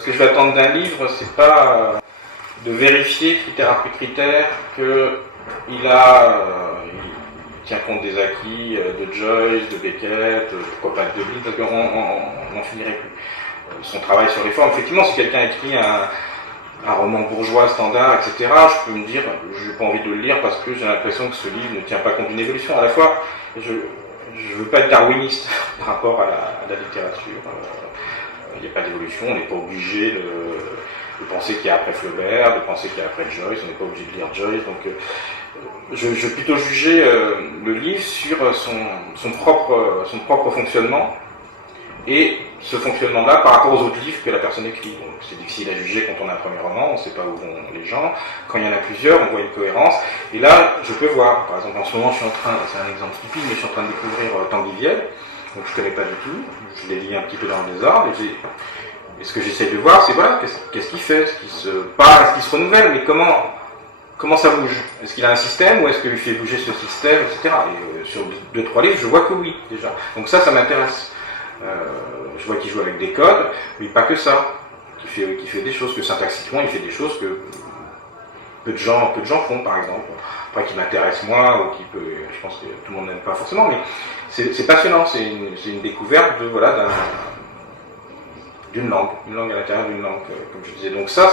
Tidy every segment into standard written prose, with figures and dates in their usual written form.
Ce que je vais attendre d'un livre, c'est pas de vérifier critère après critère qu'il tient compte des acquis de Joyce, de Beckett, pourquoi pas de Debye, parce qu'on n'en finirait plus. Son travail sur les formes, effectivement, si quelqu'un écrit un roman bourgeois standard, etc., je peux me dire, je n'ai pas envie de le lire parce que j'ai l'impression que ce livre ne tient pas compte d'une évolution. À la fois, je ne veux pas être darwiniste par rapport à la littérature. Il n'y a pas d'évolution, on n'est pas obligé de penser qu'il y a après Flaubert, de penser qu'il y a après Joyce, on n'est pas obligé de lire Joyce. Donc, je vais plutôt juger le livre sur son propre fonctionnement, et ce fonctionnement-là par rapport aux autres livres que la personne écrit. Donc c'est difficile à juger quand on a un premier roman, on ne sait pas où vont les gens. Quand il y en a plusieurs, on voit une cohérence. Et là, je peux voir. Par exemple, en ce moment, c'est un exemple stupide, mais je suis en train de découvrir Tanguy Vielle, donc je ne connais pas du tout. Je l'ai lu un petit peu dans le désordre. Et ce que j'essaie de voir, c'est voilà, qu'est-ce qu'il fait, est-ce qu'il se renouvelle, mais comment ça bouge? Est-ce qu'il a un système ou est-ce qu'il fait bouger ce système, etc. Et sur 2-3 livres, je vois que oui, déjà. Donc ça m'intéresse. Je vois qu'il joue avec des codes, mais pas que ça. Qu'il fait des choses, que syntaxiquement, il fait des choses que peu de gens font, par exemple. Après, qui m'intéresse moi, ou je pense que tout le monde n'aime pas forcément, mais c'est passionnant, c'est une découverte d'une langue à l'intérieur d'une langue, comme je disais. Donc ça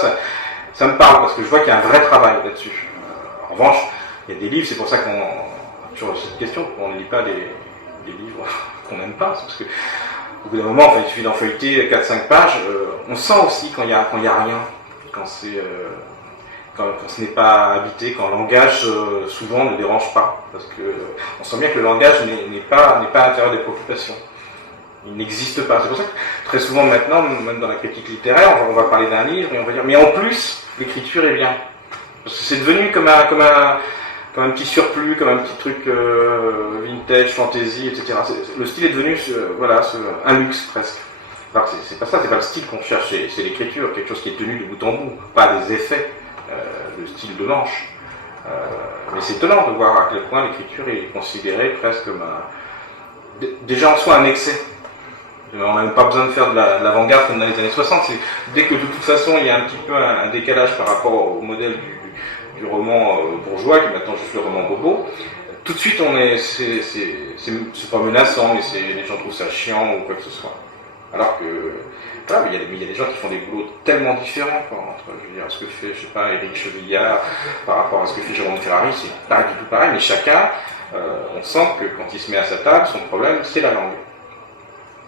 me parle, parce que je vois qu'il y a un vrai travail là-dessus. En revanche, il y a des livres, c'est pour ça qu'on toujours cette question, on ne lit pas des livres qu'on n'aime pas, parce que au bout d'un moment, il suffit d'en feuilleter 4-5 pages, on sent aussi quand il y a rien, quand ce n'est pas habité, quand le langage souvent ne dérange pas, parce que on sent bien que le langage n'est pas à l'intérieur des préoccupations. Il n'existe pas. C'est pour ça que très souvent maintenant, même dans la critique littéraire, on va parler d'un livre et on va dire, mais en plus, l'écriture est bien. Parce que c'est devenu comme un petit surplus, comme un petit truc vintage, fantasy, etc. Le style est devenu un luxe presque. Alors c'est pas ça, c'est pas le style qu'on cherche, c'est l'écriture, quelque chose qui est tenu de bout en bout, pas des effets, le style de manche. Mais c'est étonnant de voir à quel point l'écriture est considérée presque comme déjà en soi un excès. On n'a même pas besoin de faire de l'avant-garde comme dans les années 60. Dès que de toute façon il y a un petit peu un décalage par rapport au modèle du roman bourgeois, qui est maintenant juste le roman bobo, tout de suite c'est pas menaçant, mais les gens trouvent ça chiant ou quoi que ce soit. Alors que voilà, il y a des gens qui font des boulots tellement différents, quoi, entre je veux dire, ce que fait, je sais pas, Éric Chevillard par rapport à ce que fait Jérôme Ferrari, c'est pas du tout pareil, mais chacun, on sent que quand il se met à sa table, son problème c'est la langue.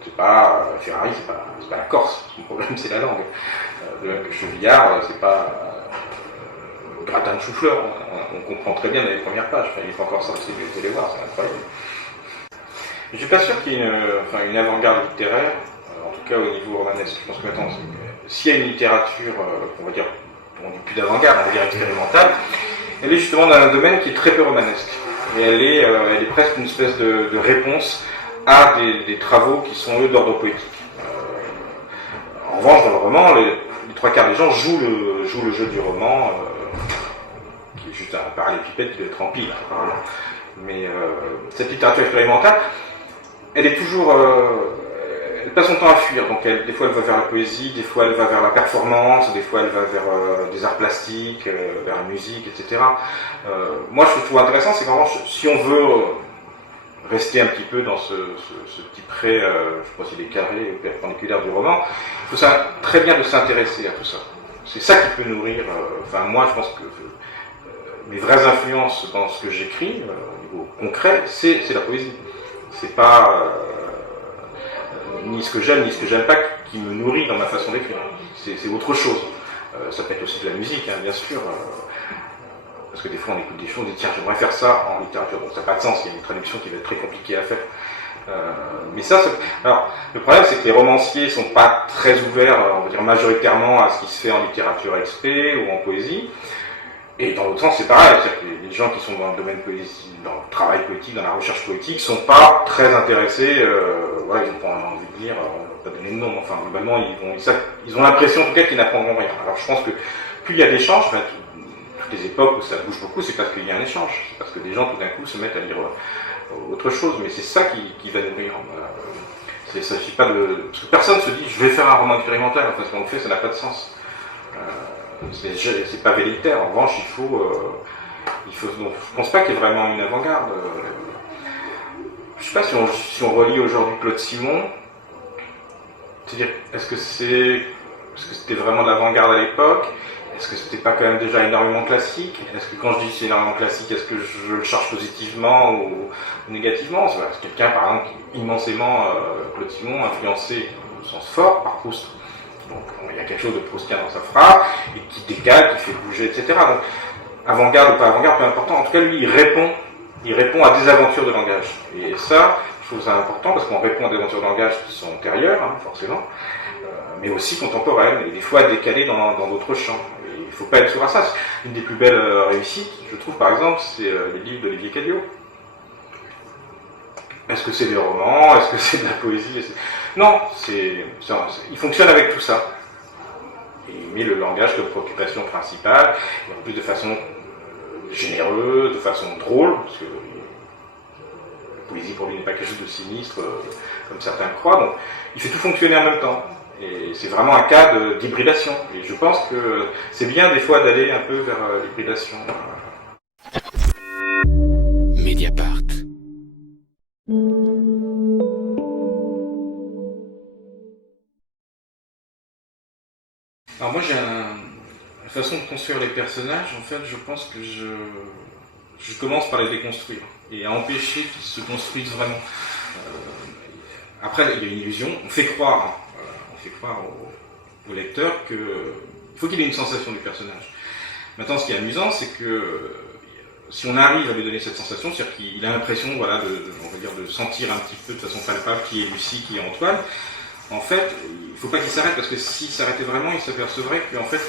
C'est pas Ferrari, c'est pas la Corse, son problème c'est la langue. De même que Chevillard, c'est pas gratin de chou-fleur, on comprend très bien dans les premières pages. Enfin, il n'est pas encore sorti, vous allez voir, c'est incroyable. Je suis pas sûr qu'il y ait une avant-garde littéraire, en tout cas au niveau romanesque. Je pense que maintenant, s'il y a une littérature, on va dire, on dit plus d'avant-garde, on va dire expérimentale, elle est justement dans un domaine qui est très peu romanesque. Et elle est presque une espèce de réponse à des travaux qui sont eux d'ordre poétique. En revanche, dans le roman, les 3/4 des gens jouent le jeu du roman, qui est juste un parallépipède qui doit être rempli, là, apparemment. Mais cette littérature expérimentale, elle est toujours... elle passe son temps à fuir, donc des fois elle va vers la poésie, des fois elle va vers la performance, des fois elle va vers des arts plastiques, vers la musique, etc. Moi je trouve intéressant, c'est qu'en revanche, si on veut rester un petit peu dans ce petit pré, je ne sais pas s'il est carré ou perpendiculaire du roman, il faut très bien de s'intéresser à tout ça. C'est ça qui peut nourrir, moi je pense que mes vraies influences dans ce que j'écris, au niveau concret, c'est la poésie. C'est pas ni ce que j'aime ni ce que j'aime pas qui me nourrit dans ma façon d'écrire. C'est autre chose. Ça peut être aussi de la musique, hein, bien sûr. Parce que des fois on écoute des choses, on dit tiens j'aimerais faire ça en littérature, donc ça n'a pas de sens, il y a une traduction qui va être très compliquée à faire. Mais alors le problème c'est que les romanciers sont pas très ouverts, on va dire majoritairement à ce qui se fait en littérature XP ou en poésie. Et dans l'autre sens c'est pareil, c'est-à-dire que les gens qui sont dans le domaine poésie, dans le travail poétique, dans la recherche poétique, sont pas très intéressés, ils n'ont pas envie de lire, on va pas donner de nom, enfin globalement ils ont l'impression peut-être qu'ils n'apprendront rien. Alors je pense que plus il y a d'échanges, toutes les époques où ça bouge beaucoup, c'est parce qu'il y a un échange. C'est parce que des gens, tout d'un coup, se mettent à lire autre chose. Mais c'est ça qui va nourrir. Il ne s'agit pas de... Parce que personne se dit je vais faire un roman expérimental, enfin ce qu'on fait ça n'a pas de sens. C'est pas velléitaire, en revanche donc, je pense pas qu'il y ait vraiment une avant-garde. Je sais pas si on relit aujourd'hui Claude Simon, c'est-à-dire est-ce que c'était vraiment de l'avant-garde à l'époque? Est-ce que c'était pas quand même déjà énormément classique? Est-ce que quand je dis c'est énormément classique, est-ce que je le charge positivement ou négativement? C'est quelqu'un par exemple qui est immensément, Claude Simon, influencé au sens fort par Proust. Donc il y a quelque chose de proustien dans sa phrase, et qui décale, qui fait bouger, etc. Donc avant-garde ou pas avant-garde, peu important. En tout cas, lui, il répond à des aventures de langage. Et ça, je trouve ça important, parce qu'on répond à des aventures de langage qui sont antérieures, forcément, mais aussi contemporaines, et des fois décalées dans d'autres champs. Il ne faut pas être sourd à ça. Une des plus belles réussites, je trouve, par exemple, c'est les livres d'Olivier Cadio. Est-ce que c'est des romans? Est-ce que c'est de la poésie? Non, il fonctionne avec tout ça. Et il met le langage comme préoccupation principale, et en plus de façon généreuse, de façon drôle, parce que la poésie pour lui n'est pas quelque chose de sinistre, comme certains le croient, donc il fait tout fonctionner en même temps. Et c'est vraiment un cas d'hybridation. Et je pense que c'est bien des fois d'aller un peu vers l'hybridation. Mediapart. Alors moi j'ai la façon de construire les personnages, en fait je pense que je commence par les déconstruire et à empêcher qu'ils se construisent vraiment. Après il y a une illusion, on fait croire au lecteur qu'il faut qu'il ait une sensation du personnage. Maintenant ce qui est amusant c'est que si on arrive à lui donner cette sensation, c'est-à-dire qu'il a l'impression on va dire, de sentir un petit peu de façon palpable qui est Lucie, qui est Antoine, en fait, il ne faut pas qu'il s'arrête, parce que s'il s'arrêtait vraiment, il s'apercevrait qu'en fait,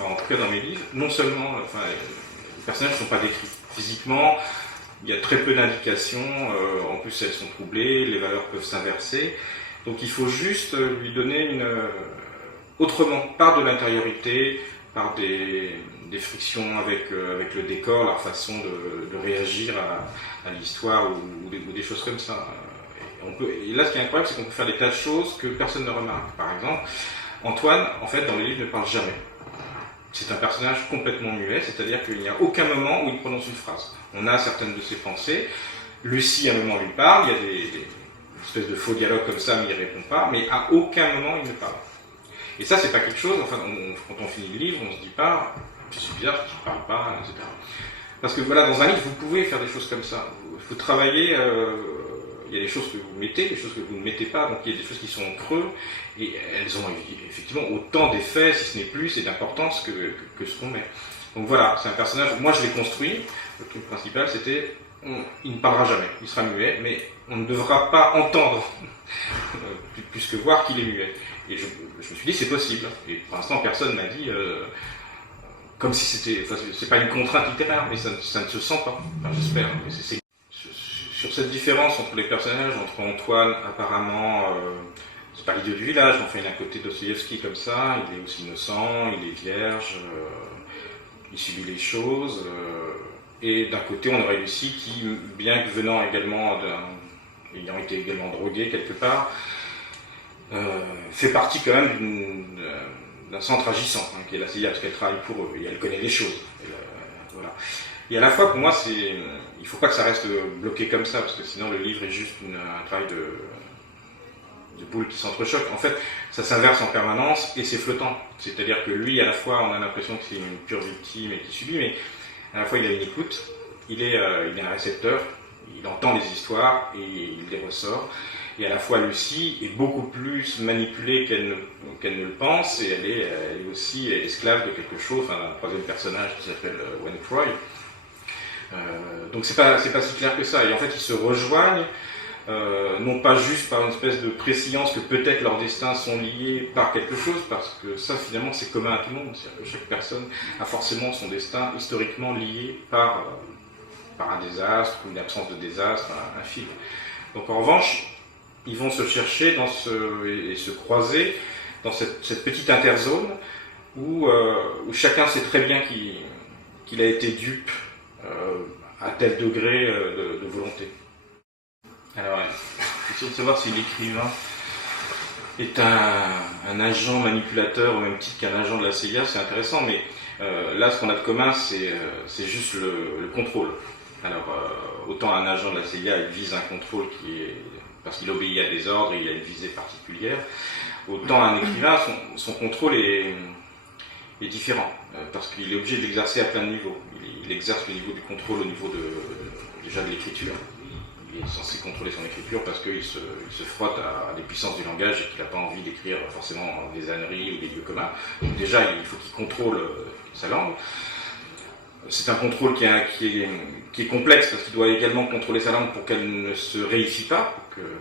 en tout cas dans mes livres, non seulement les personnages ne sont pas décrits physiquement, il y a très peu d'indications, en plus elles sont troublées, les valeurs peuvent s'inverser, donc il faut juste lui donner autrement, par de l'intériorité, par des frictions avec le décor, leur façon de réagir à l'histoire ou des choses comme ça. Et là, ce qui est incroyable, c'est qu'on peut faire des tas de choses que personne ne remarque. Par exemple, Antoine, en fait, dans les livres, ne parle jamais. C'est un personnage complètement muet, c'est-à-dire qu'il n'y a aucun moment où il prononce une phrase. On a certaines de ses pensées. Lucie, à un moment, lui parle. Il y a des espèces de faux dialogues comme ça, mais il ne répond pas. Mais à aucun moment, il ne parle. Et ça, c'est pas quelque chose. Enfin, quand on finit le livre, on se dit pas, c'est bizarre, je ne parle pas, etc. Parce que voilà, dans un livre, vous pouvez faire des choses comme ça. Il faut travailler. Il y a des choses que vous mettez, des choses que vous ne mettez pas, donc il y a des choses qui sont en creux, et elles ont effectivement autant d'effets, si ce n'est plus, et d'importance que ce qu'on met. Donc voilà, c'est un personnage, moi je l'ai construit, le truc principal c'était, il ne parlera jamais, il sera muet, mais on ne devra pas entendre, plus que voir qu'il est muet. Et je me suis dit c'est possible, et pour l'instant personne m'a dit, comme si c'était, c'est pas une contrainte littéraire, mais ça ne se sent pas, enfin, j'espère, mais c'est sur cette différence entre les personnages, entre Antoine, apparemment, c'est pas l'idiot du village, enfin il a un côté Dostoïevski comme ça, il est aussi innocent, il est vierge, il subit les choses, et d'un côté on aurait Lucie qui, bien que venant également ayant été également droguée quelque part, fait partie quand même d'un centre agissant, qui est la CIA, parce qu'elle travaille pour eux, et elle connaît les choses. Voilà. Et à la fois, pour moi, il ne faut pas que ça reste bloqué comme ça, parce que sinon le livre est juste un travail de boules qui s'entrechoquent. En fait, ça s'inverse en permanence et c'est flottant. C'est-à-dire que lui, à la fois, on a l'impression que c'est une pure victime et qu'il subit, mais à la fois, il a une écoute, il est un récepteur, il entend les histoires et il les ressort. Et à la fois, Lucie est beaucoup plus manipulée qu'elle ne le pense, et elle est aussi esclave de quelque chose, un troisième personnage qui s'appelle Wen Croy. Donc c'est pas si clair que ça. Et en fait, ils se rejoignent, non pas juste par une espèce de préscience que peut-être leurs destins sont liés par quelque chose, parce que ça, finalement, c'est commun à tout le monde. C'est-à-dire que chaque personne a forcément son destin historiquement lié par un désastre, ou une absence de désastre, un film. Donc en revanche, ils vont se chercher et se croiser dans cette petite interzone où chacun sait très bien qu'il a été dupe à tel degré de volonté. Alors, question de savoir si l'écrivain est un agent manipulateur au même titre qu'un agent de la CIA, c'est intéressant, mais là, ce qu'on a de commun, c'est juste le contrôle. Alors, autant un agent de la CIA, il vise un contrôle parce qu'il obéit à des ordres et il a une visée particulière, autant un écrivain, son contrôle est différent, parce qu'il est obligé de l'exercer à plein de niveaux. Il exerce le niveau du contrôle au niveau déjà de l'écriture. Il est censé contrôler son écriture parce qu'il se frotte à des puissances du langage et qu'il n'a pas envie d'écrire forcément des âneries ou des lieux communs. Donc déjà, il faut qu'il contrôle sa langue. C'est un contrôle qui est complexe parce qu'il doit également contrôler sa langue pour qu'elle ne se réifie pas,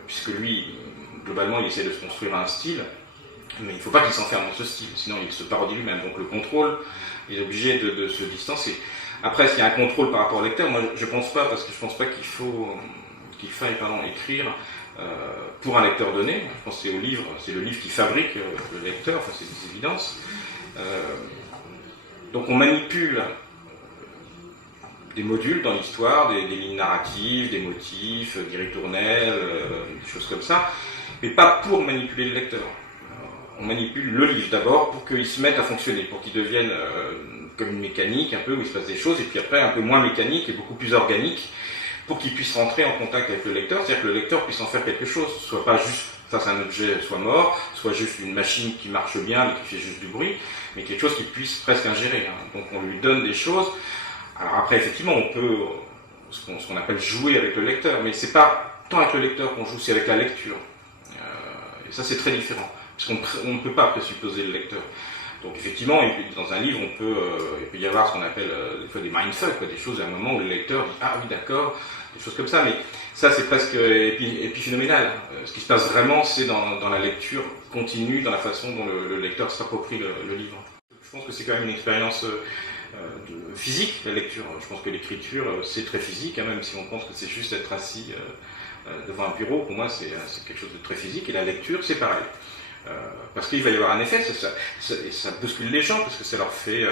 puisque lui, globalement, il essaie de se construire un style, mais il ne faut pas qu'il s'enferme dans ce style, sinon il se parodie lui-même. Donc le contrôle, il est obligé de se distancer. Après, s'il y a un contrôle par rapport au lecteur, moi je ne pense pas, parce que je ne pense pas qu'il faille écrire pour un lecteur donné. Je pense que c'est le livre qui fabrique le lecteur, enfin c'est des évidences. Donc on manipule des modules dans l'histoire, des lignes narratives, des motifs, des ritournelles, des choses comme ça, mais pas pour manipuler le lecteur. On manipule le livre d'abord pour qu'il se mette à fonctionner, pour qu'il devienne comme une mécanique un peu, où il se passe des choses, et puis après un peu moins mécanique et beaucoup plus organique, pour qu'il puisse rentrer en contact avec le lecteur, c'est-à-dire que le lecteur puisse en faire quelque chose, soit pas juste face à un objet soit mort, soit juste une machine qui marche bien mais qui fait juste du bruit, mais quelque chose qu'il puisse presque ingérer. Donc on lui donne des choses. Alors après, effectivement, on peut ce qu'on appelle jouer avec le lecteur, mais c'est pas tant avec le lecteur qu'on joue, c'est avec la lecture. Et ça, c'est très différent, puisqu'on ne peut pas présupposer le lecteur. Donc effectivement, dans un livre, il peut y avoir ce qu'on appelle des fois des mindfucks, des choses à un moment où le lecteur dit « Ah oui, d'accord », des choses comme ça, mais ça, c'est presque épiphénoménal. Ce qui se passe vraiment, c'est dans la lecture continue, dans la façon dont le lecteur s'approprie le livre. Je pense que c'est quand même une expérience physique, la lecture. Je pense que l'écriture, c'est très physique, même si on pense que c'est juste être assis devant un bureau. Pour moi, c'est quelque chose de très physique, et la lecture, c'est pareil. Parce qu'il va y avoir un effet, ça bouscule les gens, parce que ça leur fait...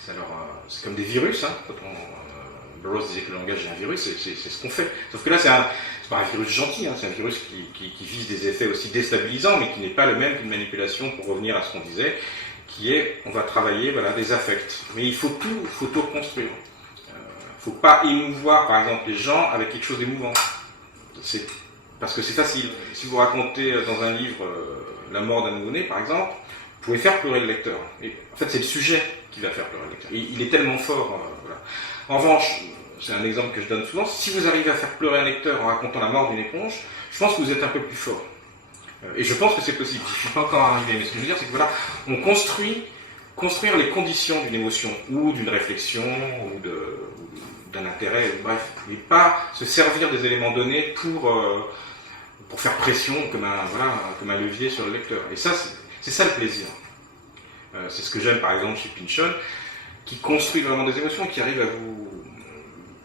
c'est comme des virus, quand Burroughs disait que le langage est un virus, c'est ce qu'on fait. Sauf que là, c'est pas un virus gentil, c'est un virus qui vise des effets aussi déstabilisants, mais qui n'est pas le même qu'une manipulation, pour revenir à ce qu'on disait, qui est, on va travailler des affects. Mais il faut tout reconstruire. Il ne faut pas émouvoir, par exemple, les gens avec quelque chose d'émouvant. Parce que c'est facile. Si vous racontez dans un livre la mort d'un nouveau-né, par exemple, vous pouvez faire pleurer le lecteur. Et en fait, c'est le sujet qui va faire pleurer le lecteur. Et il est tellement fort. Voilà. En revanche, c'est un exemple que je donne souvent, si vous arrivez à faire pleurer un lecteur en racontant la mort d'une éponge, je pense que vous êtes un peu plus fort. Et je pense que c'est possible. Je ne suis pas encore arrivé. Mais ce que je veux dire, c'est que voilà, on construire les conditions d'une émotion, ou d'une réflexion, ou d'un intérêt, bref, mais pas se servir des éléments donnés pour faire pression comme un levier sur le lecteur. Et ça, c'est ça le plaisir. C'est ce que j'aime par exemple chez Pynchon, qui construit vraiment des émotions, qui arrive à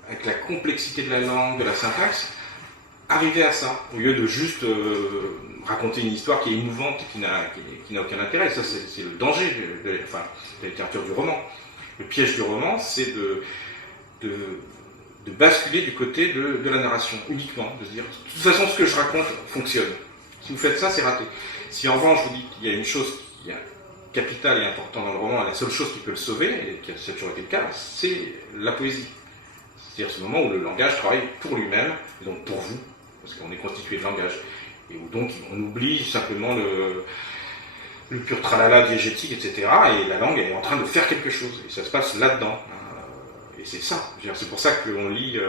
avec la complexité de la langue, de la syntaxe, arriver à ça, au lieu de juste raconter une histoire qui est émouvante et qui n'a aucun intérêt. Ça, c'est le danger de la littérature du roman. Le piège du roman, c'est de basculer du côté de la narration, uniquement, de se dire, de toute façon, ce que je raconte fonctionne. Si vous faites ça, c'est raté. Si en revanche, je vous dis qu'il y a une chose qui est capitale et importante dans le roman, la seule chose qui peut le sauver, et qui a toujours été le cas, c'est la poésie. C'est-à-dire ce moment où le langage travaille pour lui-même, et donc pour vous, parce qu'on est constitué de langage, et où donc on oublie simplement le pur tralala diégétique, etc., et la langue est en train de faire quelque chose, et ça se passe là-dedans. Et c'est ça, c'est pour ça qu'on lit,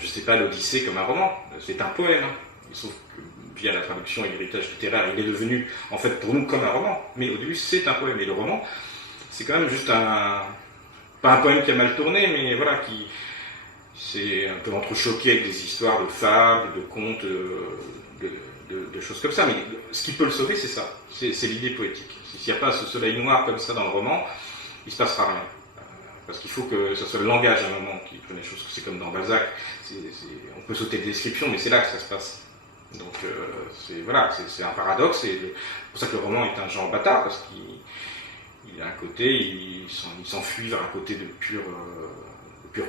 je sais pas, l'Odyssée comme un roman, c'est un poème, sauf que via la traduction et l'héritage littéraire, il est devenu, en fait, pour nous, comme un roman, mais au début, c'est un poème, et le roman, c'est quand même juste pas un poème qui a mal tourné, mais voilà, c'est un peu entrechoqué avec des histoires de fables, de contes, de choses comme ça, mais ce qui peut le sauver, c'est ça, c'est l'idée poétique. S'il n'y a pas ce soleil noir comme ça dans le roman, il ne se passera rien. Parce qu'il faut que ce soit le langage à un moment qui prenne les choses. C'est comme dans Balzac, on peut sauter des descriptions, mais c'est là que ça se passe. Donc c'est un paradoxe, c'est pour ça que le roman est un genre bâtard, parce qu'il a un côté, il s'enfuit vers un côté de pur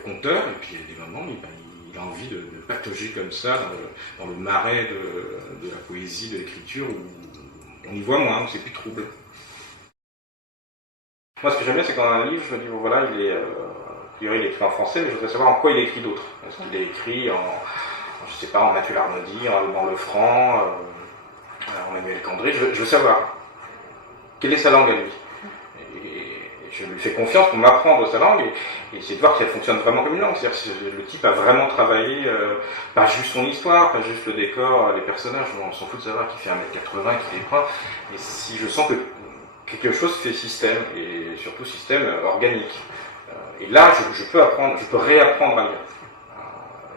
conteur, et puis il y a des moments, il a envie de patauger comme ça dans le marais de la poésie, de l'écriture, où on y voit moins, où c'est plus trouble. Moi, ce que j'aime bien, c'est quand un livre, je me dis, bon, voilà, il est écrit en français, mais je voudrais savoir en quoi il est écrit d'autre. Est-ce qu'il est écrit je sais pas, en Mathieu Larnaudy, en Alban Lefranc, en Emmanuel Candré, je veux savoir quelle est sa langue à lui. Et je lui fais confiance pour m'apprendre sa langue et essayer de voir si elle fonctionne vraiment comme une langue. C'est-à-dire si le type a vraiment travaillé, pas juste son histoire, pas juste le décor, les personnages, on s'en fout de savoir qu'il fait 1m80, qu'il est brun, mais si je sens que quelque chose fait système, et surtout système organique. Et là, je peux apprendre, je peux réapprendre à lire.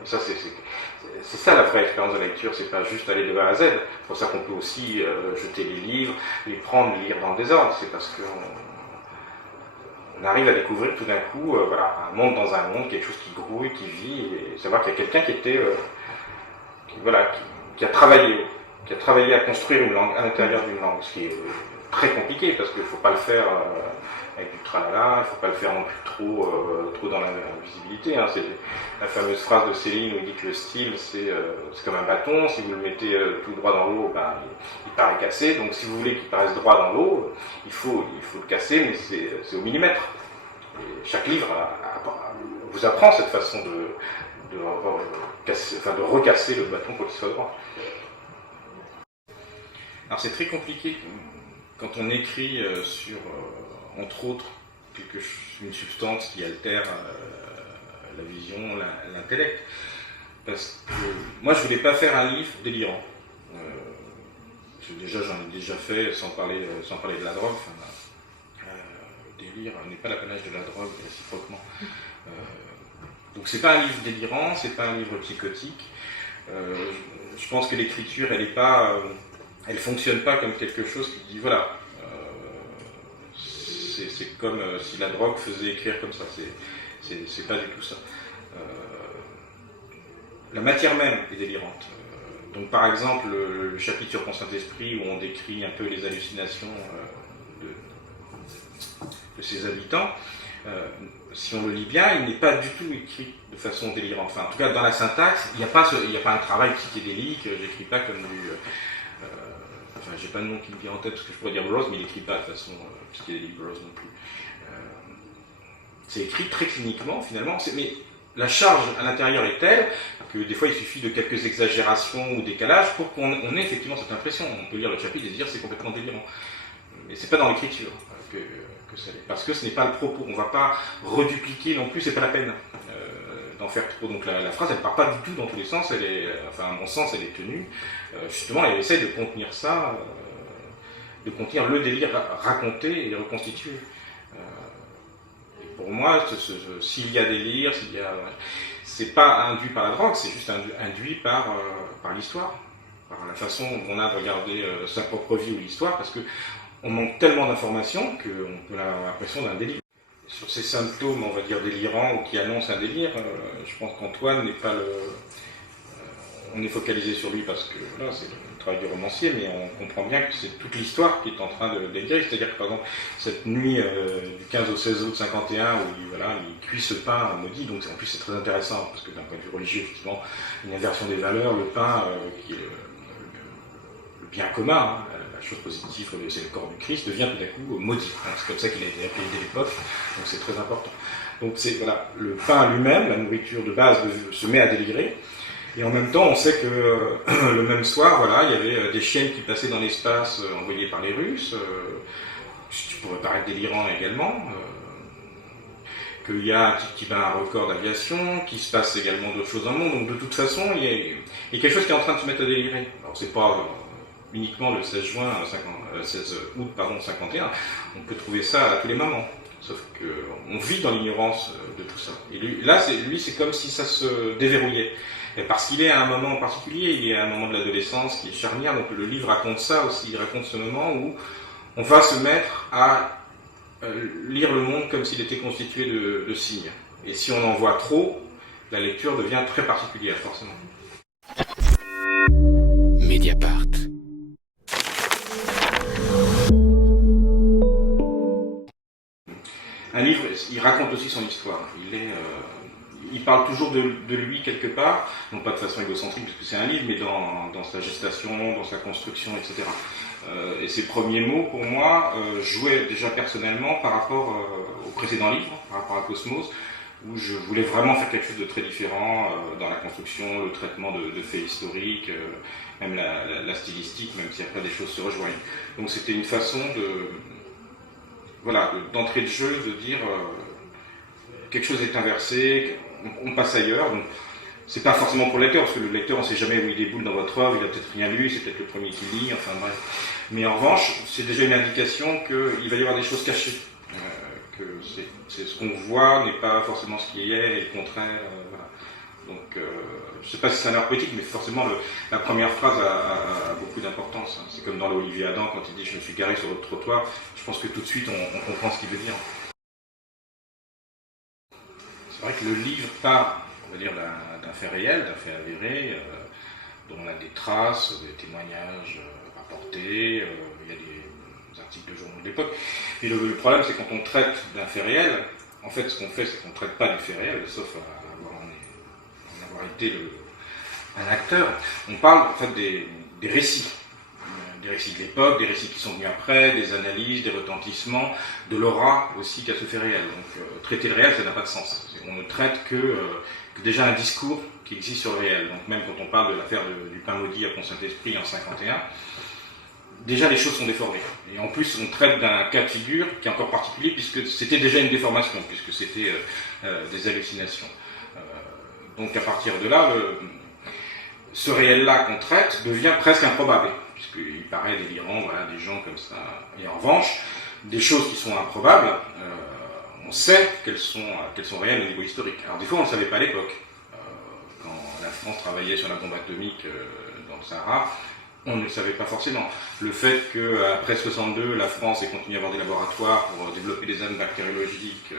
Et ça, c'est ça la vraie expérience de lecture, c'est pas juste aller de A à Z. C'est pour ça qu'on peut aussi jeter les livres, les prendre, les lire dans le désordre. C'est parce qu'on arrive à découvrir tout d'un coup voilà, un monde dans un monde, quelque chose qui grouille, qui vit, et savoir qu'il y a quelqu'un qui a travaillé à construire une langue à l'intérieur d'une langue, ce qui est très compliqué parce qu'il ne faut pas le faire avec du tralala, il ne faut pas le faire non plus trop dans la visibilité. Hein. C'est la fameuse phrase de Céline où il dit que le style c'est comme un bâton, si vous le mettez tout droit dans l'eau, ben, il paraît cassé, donc si vous voulez qu'il paraisse droit dans l'eau, il faut le casser, mais c'est au millimètre. Et chaque livre vous apprend cette façon de recasser le bâton pour qu'il soit droit. Alors c'est très compliqué quand on écrit sur, entre autres, une substance qui altère la vision, l'intellect. Parce que moi, je voulais pas faire un livre délirant. J'en ai déjà fait, sans parler de la drogue. Le délire n'est pas l'apanage de la drogue, réciproquement. Donc c'est pas un livre délirant, c'est pas un livre psychotique. Je pense que l'écriture, elle fonctionne pas comme quelque chose qui dit voilà, c'est comme si la drogue faisait écrire comme ça, c'est pas du tout ça. La matière même est délirante. Donc par exemple le chapitre sur Pont Saint-Esprit où on décrit un peu les hallucinations de ses habitants, si on le lit bien, il n'est pas du tout écrit de façon délirante. Enfin en tout cas dans la syntaxe, il n'y a pas un travail psychédélique, j'écris pas comme du... Enfin, j'ai pas de nom qui me vient en tête parce que je pourrais dire Burroughs, mais il n'écrit pas de façon psychédélique Burroughs non plus. C'est écrit très cliniquement finalement, mais la charge à l'intérieur est telle que des fois il suffit de quelques exagérations ou décalages pour qu'on ait effectivement cette impression. On peut lire le chapitre et se dire c'est complètement délirant. Mais c'est pas dans l'écriture que ça l'est. Parce que ce n'est pas le propos. On ne va pas redupliquer non plus, c'est pas la peine d'en faire trop. Donc la phrase elle part pas du tout dans tous les sens, à mon sens elle est tenue. Justement elle essaie de contenir ça, de contenir le délire raconté et reconstitué. Et pour moi, s'il y a délire, c'est pas induit par la drogue, c'est juste induit par l'histoire, par la façon dont on a de regarder sa propre vie ou l'histoire, parce qu'on manque tellement d'informations qu'on peut avoir l'impression d'un délire. Sur ces symptômes, on va dire délirants ou qui annoncent un délire, je pense qu'Antoine n'est pas on est focalisé sur lui parce que voilà, c'est le travail du romancier, mais on comprend bien que c'est toute l'histoire qui est en train de délirer. C'est-à-dire que par exemple, cette nuit du 15 au 16 août 51, où il cuit ce pain maudit, donc en plus c'est très intéressant, parce que d'un point de vue religieux, effectivement, une inversion des valeurs, le pain qui est le bien commun, hein, la chose positive, c'est le corps du Christ, devient tout d'un coup maudit. Hein, c'est comme ça qu'il a été appelé dès l'époque, donc c'est très important. Donc voilà, le pain lui-même, la nourriture de base, se met à délirer. Et en même temps, on sait que le même soir, voilà, il y avait des chiennes qui passaient dans l'espace envoyées par les Russes, ce qui pourrait paraître délirant également, qu'il y a un type qui bat un record d'aviation, qu'il se passe également d'autres choses dans le monde. Donc de toute façon, il y a quelque chose qui est en train de se mettre à délirer. Alors c'est pas uniquement le 16 août 51, on peut trouver ça à tous les moments. Sauf qu'on vit dans l'ignorance de tout ça. Et lui, c'est comme si ça se déverrouillait. Et parce qu'il est à un moment en particulier, il est à un moment de l'adolescence qui est charnière, donc le livre raconte ça aussi, il raconte ce moment où on va se mettre à lire le monde comme s'il était constitué de signes. Et si on en voit trop, la lecture devient très particulière, forcément. Mediapart. Un livre, il raconte aussi son histoire. il parle toujours de lui quelque part, non pas de façon égocentrique puisque c'est un livre, mais dans sa gestation, dans sa construction, etc. Et ces premiers mots, pour moi, jouaient déjà personnellement par rapport au précédent livre, par rapport à Cosmos, où je voulais vraiment faire quelque chose de très différent dans la construction, le traitement de faits historiques, même la stylistique, même si après des choses se rejoignent. Donc c'était une façon d'entrée de jeu, de dire quelque chose est inversé, on passe ailleurs. Donc, c'est pas forcément pour le lecteur, parce que le lecteur, on ne sait jamais où il déboule dans votre œuvre, il a peut-être rien lu, c'est peut-être le premier qui lit, enfin bref. Mais en revanche, c'est déjà une indication qu'il va y avoir des choses cachées. Que c'est ce qu'on voit n'est pas forcément ce qui est, et le contraire. Voilà. Donc, je ne sais pas si c'est un art poétique, mais forcément, la première phrase a beaucoup d'importance. C'est comme dans l'Olivier Adam, quand il dit « je me suis garé sur votre trottoir », je pense que tout de suite, on comprend ce qu'il veut dire. C'est vrai que le livre part, on va dire, d'un fait réel, d'un fait avéré, dont on a des traces, des témoignages rapportés, il y a des articles de journaux de l'époque. Et le problème, c'est quand on traite d'un fait réel, en fait, ce qu'on fait, c'est qu'on ne traite pas du fait réel, sauf à avoir été un acteur. On parle, en fait, des récits. Des récits de l'époque, des récits qui sont venus après, des analyses, des retentissements, de l'aura aussi qu'a ce fait réel. Donc traiter le réel, ça n'a pas de sens. On ne traite que déjà un discours qui existe sur le réel. Donc même quand on parle de l'affaire du pain maudit à Pont-Saint-Esprit en 51, déjà les choses sont déformées. Et en plus, on traite d'un cas de figure qui est encore particulier, puisque c'était déjà une déformation, puisque c'était des hallucinations. Donc à partir de là, ce réel-là qu'on traite devient presque improbable, puisqu'il paraît délirant, voilà, des gens comme ça. Et en revanche, des choses qui sont improbables, on sait qu'elles sont réelles au niveau historique. Alors des fois, on ne le savait pas à l'époque. Quand la France travaillait sur la bombe atomique dans le Sahara, on ne le savait pas forcément. Le fait qu'après 62, la France ait continué à avoir des laboratoires pour développer des armes bactériologiques,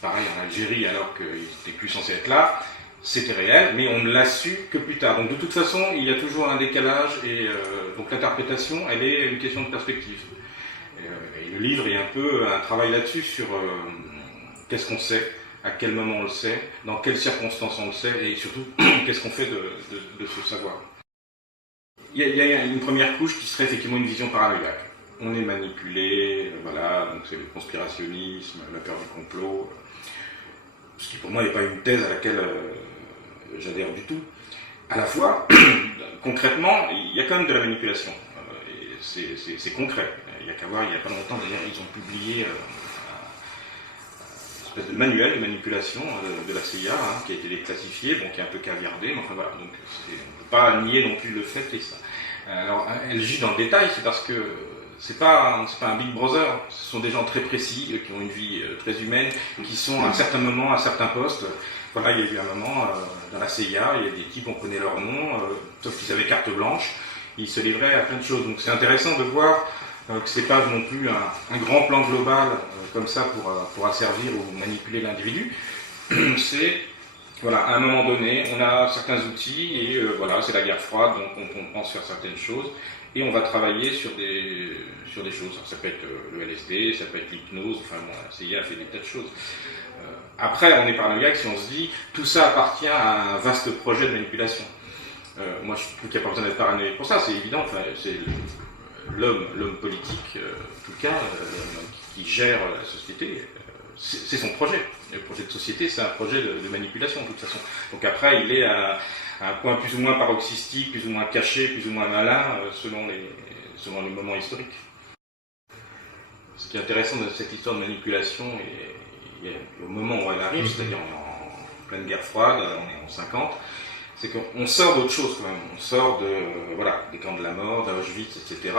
pareil en Algérie, alors qu'ils n'étaient plus censés être là, c'était réel, mais on ne l'a su que plus tard. Donc de toute façon, il y a toujours un décalage, et donc l'interprétation, elle est une question de perspective. Et le livre est un peu un travail là-dessus sur qu'est-ce qu'on sait, à quel moment on le sait, dans quelles circonstances on le sait, et surtout, qu'est-ce qu'on fait de ce savoir. Il y a une première couche qui serait effectivement une vision paranoïaque. On est manipulé, voilà, donc c'est le conspirationnisme, la peur du complot, ce qui pour moi n'est pas une thèse à laquelle j'adhère du tout. À la fois, concrètement, il y a quand même de la manipulation. C'est concret. Il y a qu'à voir, il n'y a pas longtemps, d'ailleurs, ils ont publié une espèce de manuel de manipulation de la CIA, qui a été déclassifié, bon, qui est un peu caviardé, mais enfin voilà, donc on ne peut pas nier non plus le fait et ça. Alors, LJ dans le détail, c'est parce que c'est pas un Big Brother, ce sont des gens très précis, qui ont une vie très humaine, qui sont à un certain moment, à certains postes. Voilà, il y a eu un moment dans la CIA, il y a des types, on connaît leur nom, sauf qu'ils avaient carte blanche, ils se livraient à plein de choses. Donc c'est intéressant de voir que c'est pas non plus un grand plan global comme ça pour asservir ou manipuler l'individu. C'est, voilà, à un moment donné, on a certains outils et voilà, c'est la guerre froide, donc on pense faire certaines choses. Et on va travailler sur des choses. Alors, ça peut être le LSD, ça peut être l'hypnose, enfin bon, la CIA a fait des tas de choses. Après, on est paranoïaque si on se dit tout ça appartient à un vaste projet de manipulation. Moi, je trouve qu'il n'y a pas besoin d'être paranoïaque pour ça, c'est évident. Enfin, c'est l'homme politique, en tout cas, qui gère la société, c'est son projet. Le projet de société, c'est un projet de manipulation, de toute façon. Donc après, il est à un point plus ou moins paroxystique, plus ou moins caché, plus ou moins malin, selon les moments historiques. Ce qui est intéressant de cette histoire de manipulation, et au moment où elle arrive, c'est-à-dire en pleine guerre froide, on est en 50, c'est qu'on sort d'autre chose quand même. On sort des camps de la mort, d'Auschwitz, etc.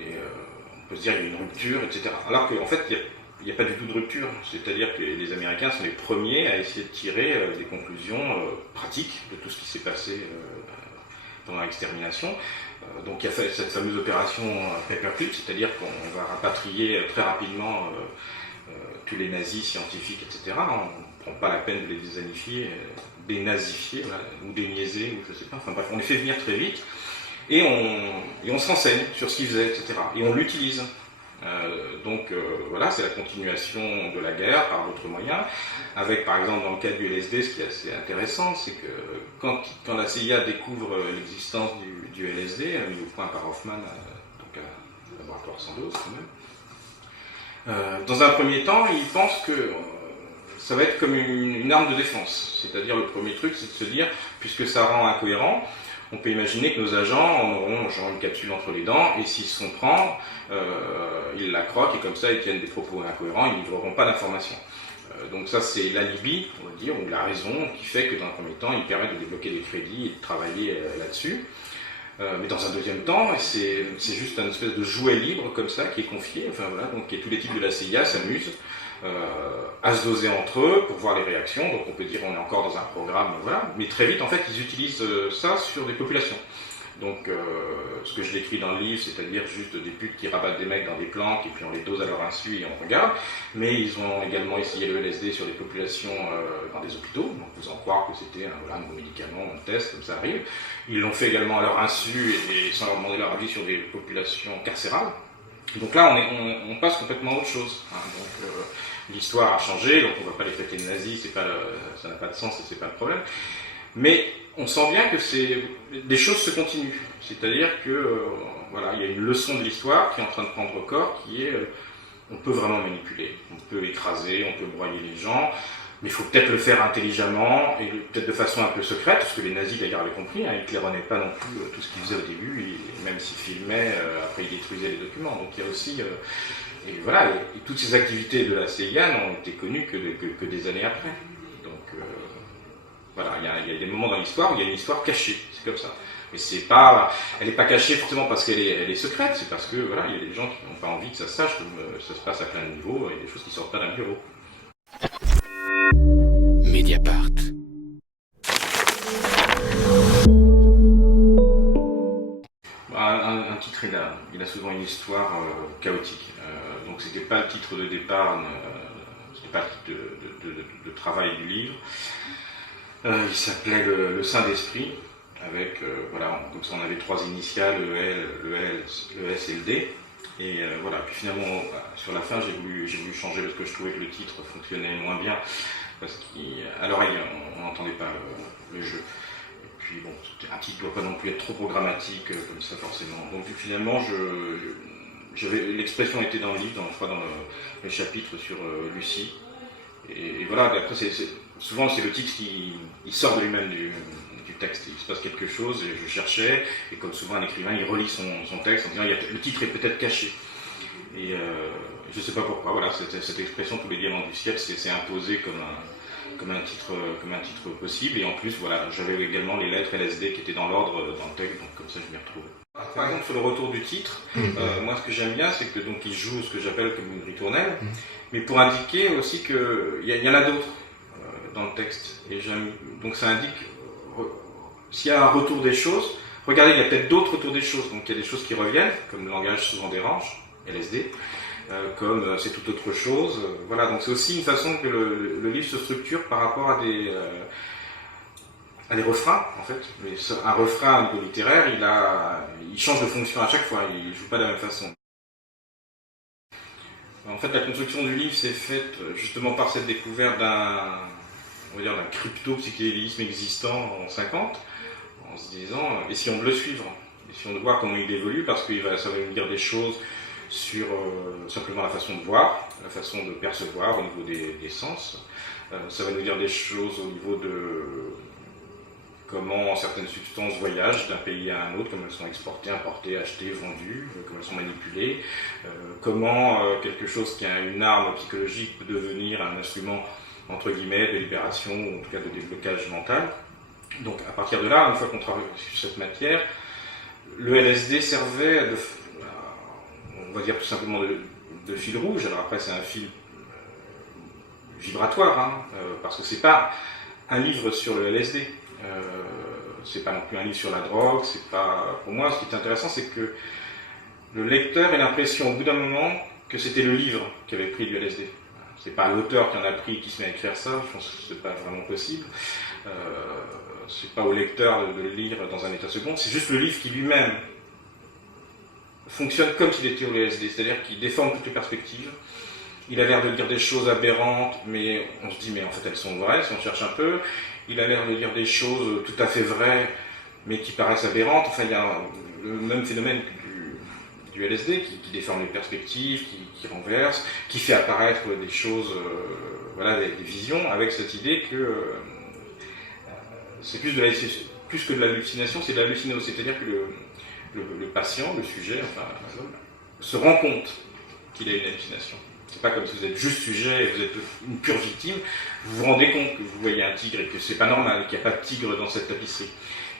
Et on peut se dire qu'il y a une rupture, etc. Alors qu'en fait, il n'y a pas du tout de rupture. C'est-à-dire que les Américains sont les premiers à essayer de tirer des conclusions pratiques de tout ce qui s'est passé pendant l'extermination. Donc il y a cette fameuse opération Paperclip, c'est-à-dire qu'on va rapatrier très rapidement tous les nazis scientifiques, etc. On ne prend pas la peine de les dénazifier, ou déniaiser, ou je ne sais pas. Enfin bref, on les fait venir très vite et on se renseigne sur ce qu'ils faisaient, etc. Et on l'utilise. Voilà, c'est la continuation de la guerre par d'autres moyens, avec par exemple dans le cas du LSD, ce qui est assez intéressant, c'est que quand la CIA découvre l'existence du LSD, mis au point par Hoffman, donc à laboratoire sans dose quand même, dans un premier temps, il pense que ça va être comme une arme de défense. C'est-à-dire, le premier truc, c'est de se dire, puisque ça rend incohérent, on peut imaginer que nos agents en auront genre une capsule entre les dents, et s'ils se font prendre, ils la croquent, et comme ça, ils tiennent des propos incohérents, ils ne livreront pas d'informations. Donc ça, c'est l'alibi, on va dire, ou la raison qui fait que dans un premier temps, il permet de débloquer des crédits et de travailler là-dessus. Mais dans un deuxième temps, c'est juste un espèce de jouet libre comme ça qui est confié, enfin voilà, donc tous les types de la CIA s'amusent à se doser entre eux pour voir les réactions, donc on peut dire on est encore dans un programme, voilà, mais très vite en fait ils utilisent ça sur des populations. Donc ce que je décris dans le livre, c'est-à-dire juste des putes qui rabattent des mecs dans des planques et puis on les dose à leur insu et on regarde, mais ils ont également essayé le LSD sur des populations dans des hôpitaux, donc vous en croire que c'était un nouveau médicament, un test, comme ça arrive. Ils l'ont fait également à leur insu et sans leur demander leur avis sur des populations carcérales. Donc là on passe complètement à autre chose. Donc l'histoire a changé, donc on ne va pas les traiter de nazis, ça n'a pas de sens et c'est pas le problème. Mais on sent bien que des choses se continuent. C'est-à-dire que voilà, il y a une leçon de l'histoire qui est en train de prendre corps, qui est on peut vraiment manipuler, on peut écraser, on peut broyer les gens, mais il faut peut-être le faire intelligemment et peut-être de façon un peu secrète, parce que les nazis d'ailleurs avaient compris, ils ne claironnaient pas non plus tout ce qu'ils faisaient au début, et même s'ils filmaient, après ils détruisaient les documents. Donc il y a aussi et voilà, et toutes ces activités de la CIA n'ont été connues que des années après. Donc voilà, il y a des moments dans l'histoire où il y a une histoire cachée, c'est comme ça. Mais elle n'est pas cachée forcément parce qu'elle est secrète, c'est parce que voilà, il y a des gens qui n'ont pas envie que ça se sache, comme ça se passe à plein de niveaux, et des choses qui sortent pas d'un bureau. Mediapart. Un titre, il a souvent une histoire chaotique. Donc c'était pas le titre de départ, c'était pas le titre de travail du livre. Il s'appelait le Saint-Esprit, avec, voilà, comme ça on avait 3 initiales, le L, le S et le D. Et voilà, puis finalement, sur la fin, j'ai voulu changer parce que je trouvais que le titre fonctionnait moins bien, parce qu'à l'oreille, on n'entendait pas le jeu. Et puis bon, un titre ne doit pas non plus être trop programmatique, comme ça forcément. Donc finalement, l'expression était dans le livre, je crois dans le chapitre sur Lucie. Et voilà, après, souvent c'est le titre qui sort de lui-même du texte. Il se passe quelque chose, et je cherchais, et comme souvent un écrivain, il relit son texte en disant le titre est peut-être caché. Et je ne sais pas pourquoi, voilà, cette expression, tous les diamants du ciel, c'est imposé comme un titre possible. Et en plus, voilà, j'avais également les lettres LSD qui étaient dans l'ordre dans le texte, donc comme ça je m'y retrouve. Par exemple, sur le retour du titre, moi ce que j'aime bien, c'est que donc il joue ce que j'appelle comme une ritournelle, mais pour indiquer aussi qu'il y en a d'autres dans le texte. Et donc ça indique, s'il y a un retour des choses, regardez, il y a peut-être d'autres retours des choses. Donc il y a des choses qui reviennent, comme le langage souvent dérange, LSD, comme c'est toute autre chose. Voilà, donc c'est aussi une façon que le livre se structure par rapport à des refrains, en fait. Mais un refrain au niveau littéraire, il change de fonction à chaque fois, il ne joue pas de la même façon. En fait, la construction du livre s'est faite justement par cette découverte d'un crypto-psychédélisme existant en 50, en se disant, essayons de le suivre, essayons de voir comment il évolue, parce que ça va nous dire des choses sur simplement la façon de voir, la façon de percevoir au niveau des sens. Ça va nous dire des choses au niveau de comment certaines substances voyagent d'un pays à un autre, comment elles sont exportées, importées, achetées, vendues, comment elles sont manipulées, comment quelque chose qui a une arme psychologique peut devenir un instrument entre guillemets de libération ou en tout cas de déblocage mental. Donc à partir de là, une fois qu'on travaille sur cette matière, le LSD servait on va dire tout simplement de fil rouge. Alors après c'est un fil vibratoire, parce que c'est pas un livre sur le LSD. C'est pas non plus un livre sur la drogue, c'est pas. Pour moi, ce qui est intéressant, c'est que le lecteur ait l'impression au bout d'un moment que c'était le livre qui avait pris du LSD. C'est pas l'auteur qui en a pris et qui se met à écrire ça, je pense que c'est pas vraiment possible. C'est pas au lecteur de le lire dans un état second, c'est juste le livre qui lui-même fonctionne comme s'il était au LSD, c'est-à-dire qu'il déforme toutes les perspectives. Il a l'air de dire des choses aberrantes, mais on se dit, mais en fait elles sont vraies si on cherche un peu. Il a l'air de dire des choses tout à fait vraies, mais qui paraissent aberrantes. Enfin, il y a le même phénomène du LSD qui déforme les perspectives, qui renverse, qui fait apparaître des choses, voilà, des visions, avec cette idée que c'est plus que de l'hallucination, c'est de l'hallucinose. C'est-à-dire que le patient, le sujet, enfin, se rend compte qu'il a une hallucination. C'est pas comme si vous êtes juste sujet et vous êtes une pure victime. Vous vous rendez compte que vous voyez un tigre et que c'est pas normal, qu'il n'y a pas de tigre dans cette tapisserie.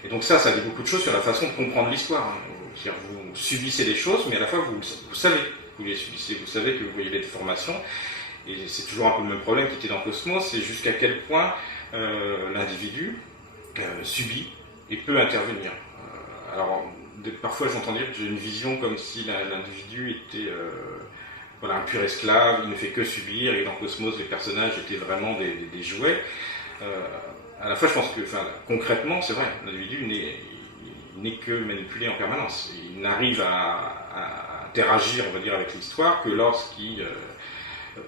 Et donc ça dit beaucoup de choses sur la façon de comprendre l'histoire. C'est-à-dire vous subissez les choses, mais à la fois vous savez que vous les subissez, vous savez que vous voyez les déformations. Et c'est toujours un peu le même problème qui était dans Cosmos, c'est jusqu'à quel point l'individu subit et peut intervenir. Alors parfois j'entends dire que j'ai une vision comme si l'individu était voilà, un pur esclave, il ne fait que subir, et dans Cosmos les personnages étaient vraiment des jouets. À la fois je pense que concrètement c'est vrai, l'individu n'est que manipulé en permanence. Il n'arrive à interagir, on va dire, avec l'histoire que lorsqu'il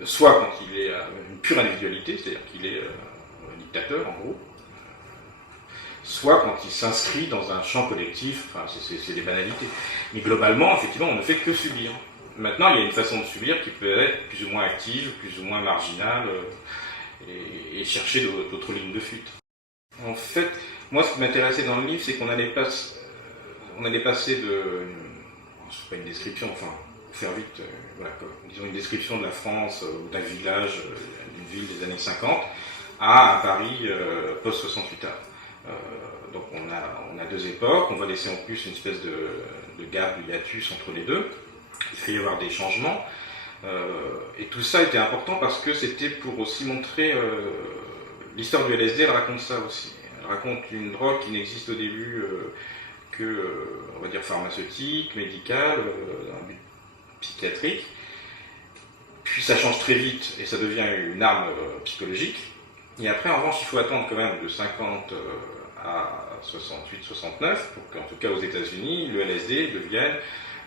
soit quand il est une pure individualité, c'est-à-dire qu'il est un dictateur en gros, soit quand il s'inscrit dans un champ collectif, enfin c'est des banalités. Mais globalement, effectivement, on ne fait que subir. Maintenant, il y a une façon de subir qui peut être plus ou moins active, plus ou moins marginale, et chercher d'autres lignes de fuite. En fait, moi, ce qui m'intéressait dans le livre, c'est qu'on allait passer de... C'est pas une description, enfin, pour faire vite, voilà, disons une description de la France, ou d'un village, d'une ville des années 50, à un Paris post-68 donc on a deux époques, on va laisser en plus une espèce de gap, de hiatus entre les deux. Il faut y avoir des changements. Et tout ça était important parce que c'était pour aussi montrer l'histoire du LSD, elle raconte ça aussi. Elle raconte une drogue qui n'existe au début que, on va dire, pharmaceutique, médicale, un but psychiatrique. Puis ça change très vite et ça devient une arme psychologique. Et après, en revanche, il faut attendre quand même de 50 à 68-69 pour qu'en tout cas aux États-Unis, le LSD devienne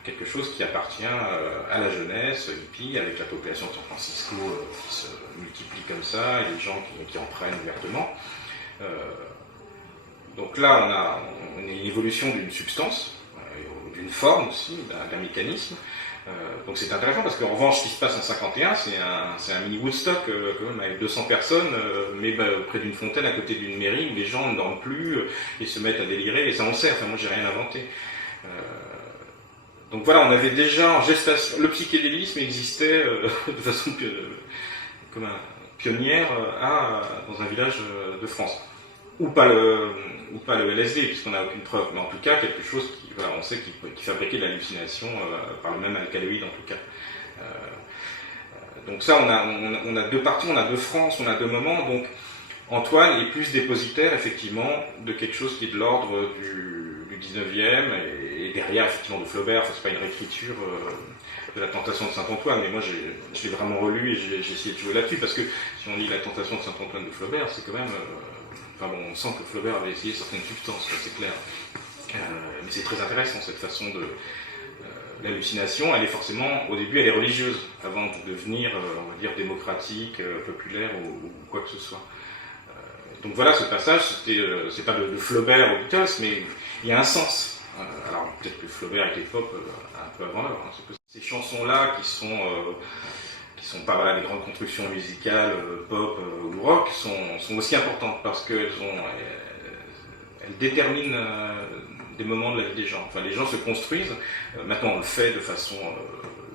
quelque chose qui appartient à la jeunesse hippie, avec la population de San Francisco qui se multiplie comme ça, et les gens qui en prennent ouvertement. Donc là, on a une évolution d'une substance, d'une forme aussi, d'un mécanisme. Donc c'est intéressant parce qu'en revanche, ce qui se passe en 51, c'est un mini Woodstock quand même avec 200 personnes, mais près d'une fontaine à côté d'une mairie où les gens ne dorment plus et se mettent à délirer, et ça on le sait, enfin moi j'ai rien inventé. Donc voilà, on avait déjà en gestation, le psychédélisme existait de façon pionnière dans un village de France. Ou pas le LSD, puisqu'on n'a aucune preuve, mais en tout cas quelque chose qui, voilà, on sait qui fabriquait de l'hallucination par le même alcaloïde en tout cas. Donc ça, on a deux parties, on a deux France, on a deux moments. Donc Antoine est plus dépositaire effectivement de quelque chose qui est de l'ordre du 19e et derrière effectivement de Flaubert. Enfin, c'est pas une réécriture de la Tentation de Saint-Antoine, mais moi je l'ai vraiment relu et j'ai essayé de jouer là-dessus parce que si on lit la Tentation de Saint-Antoine de Flaubert, c'est quand même enfin bon, on sent que Flaubert avait essayé certaines substances, c'est clair. Mais c'est très intéressant cette façon de l'hallucination. Elle est forcément, au début, elle est religieuse, avant de devenir, on va dire, démocratique, populaire ou quoi que ce soit. Donc voilà, ce passage, c'est pas de Flaubert aux Beatles, mais il y a un sens. Alors peut-être que Flaubert était pop un peu avant l'heure. Hein, ces chansons-là qui sont pas voilà, des grandes constructions musicales, pop ou rock, sont aussi importantes parce qu'elles déterminent des moments de la vie des gens. Enfin, les gens se construisent. Maintenant, on le fait de façon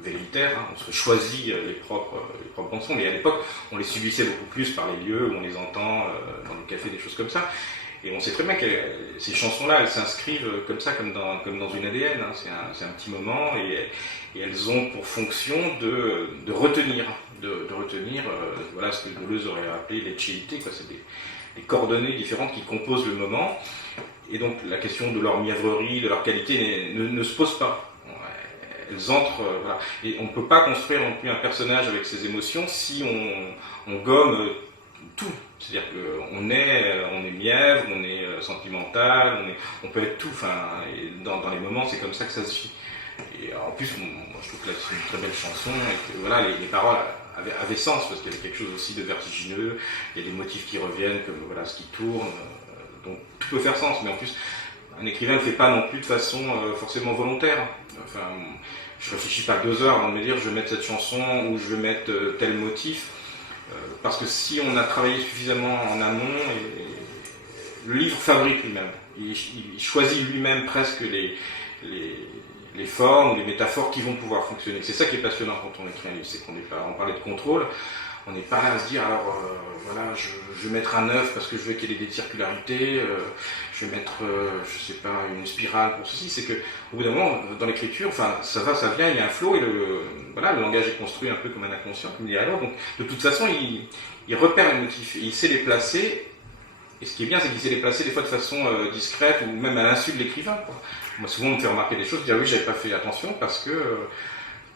véritaire. Hein, on se choisit les propres chansons, mais à l'époque, on les subissait beaucoup plus par les lieux où on les entend dans des cafés, des choses comme ça. Et on sait très bien que ces chansons-là, elles s'inscrivent comme ça, comme dans une ADN. Hein. C'est un petit moment et elles ont pour fonction de retenir, voilà ce que Deleuze aurait appelé l'échéité, quoi. C'est des coordonnées différentes qui composent le moment. Et donc la question de leur mièvrerie, de leur qualité ne se pose pas. Elles entrent, voilà. Et on ne peut pas construire non plus un personnage avec ses émotions si on gomme tout. C'est-à-dire qu'on est mièvre, on est sentimental, on peut être tout. Enfin, et dans les moments, c'est comme ça que ça se vit. Et en plus, moi, je trouve que c'est une très belle chanson et que voilà, les paroles avaient sens parce qu'il y avait quelque chose aussi de vertigineux. Il y a des motifs qui reviennent, comme voilà, ce qui tourne. Donc tout peut faire sens, mais en plus, un écrivain ne le fait pas non plus de façon forcément volontaire. Enfin, je réfléchis pas 2 heures avant de me dire je vais mettre cette chanson ou je vais mettre tel motif. Parce que si on a travaillé suffisamment en amont, le livre fabrique lui-même. Il choisit lui-même presque les formes ou les métaphores qui vont pouvoir fonctionner. C'est ça qui est passionnant quand on écrit un livre, c'est qu'on n'est pas, on parlait de contrôle, on n'est pas là à se dire alors voilà, je vais mettre un œuf parce que je veux qu'il y ait des circularités, je vais mettre, je sais pas, une spirale pour ceci. C'est que au bout d'un moment, dans l'écriture, enfin ça va, ça vient, il y a un flow et voilà, le langage est construit un peu comme un inconscient, comme dirait l'autre. Donc de toute façon, il repère les motifs, et il sait les placer. Et ce qui est bien, c'est qu'il sait les placer des fois de façon discrète ou même à l'insu de l'écrivain. Moi, souvent, on me fait remarquer des choses, je dis ah oui, j'avais pas fait attention parce que